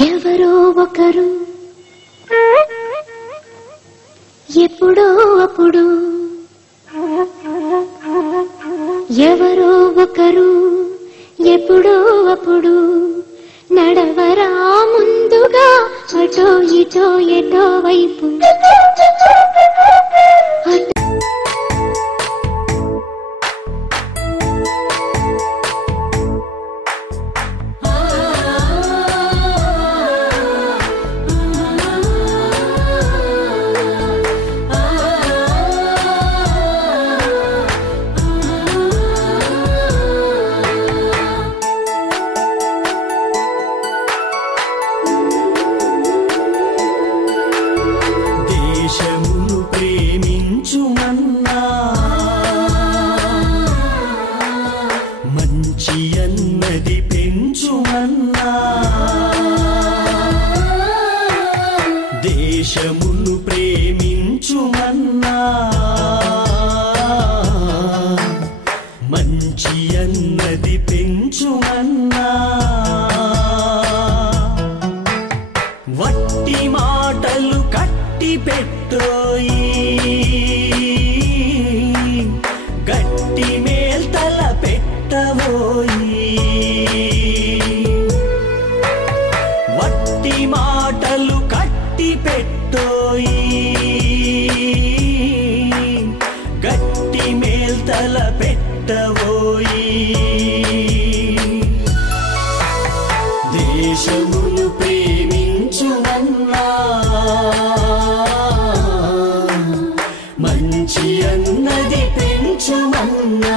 ఎవరో ఒకరు ఎప్పుడో అప్పుడు ఎవరో ఒకరు ఎప్పుడో అప్పుడు నడవరా ముందుగా అటో ఇటో ఎటో వైపు దేశమును ప్రేమించుమన్నా మంచి అన్నది పెంచుమన్నా వట్టి మాటలు కట్టి పెట్టోయి గట్టి మేల్తల పెట్టవోయి వట్టి మాటలు కట్టి పెట్టోయి గట్టి మేల్తల పెట్టవోయి దేశమును ప్రేమించుమన్నా మంచి అన్నది పెంచుమన్నా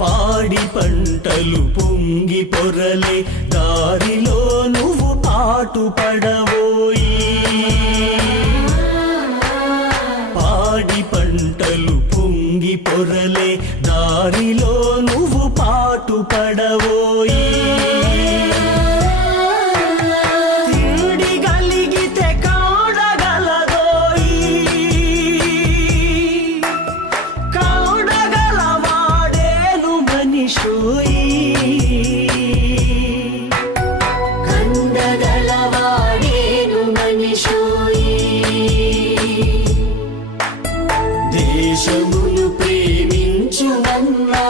పాడి పంటలు పొంగి పొరలే దారిలో నువ్వు పాటు పడవోయి పాడి పంటలు పొంగి పొరలే దారిలో నువ్వు పాటు పడవోయి తిండి గలిగితే కాడగలదోయి కాడగలవాడేను మనిషోయి కండగలవాడేను మనిషోయి దేశమును ప్రేమించుమన్నా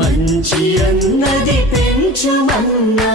మంచి అన్నది పెంచుమన్నా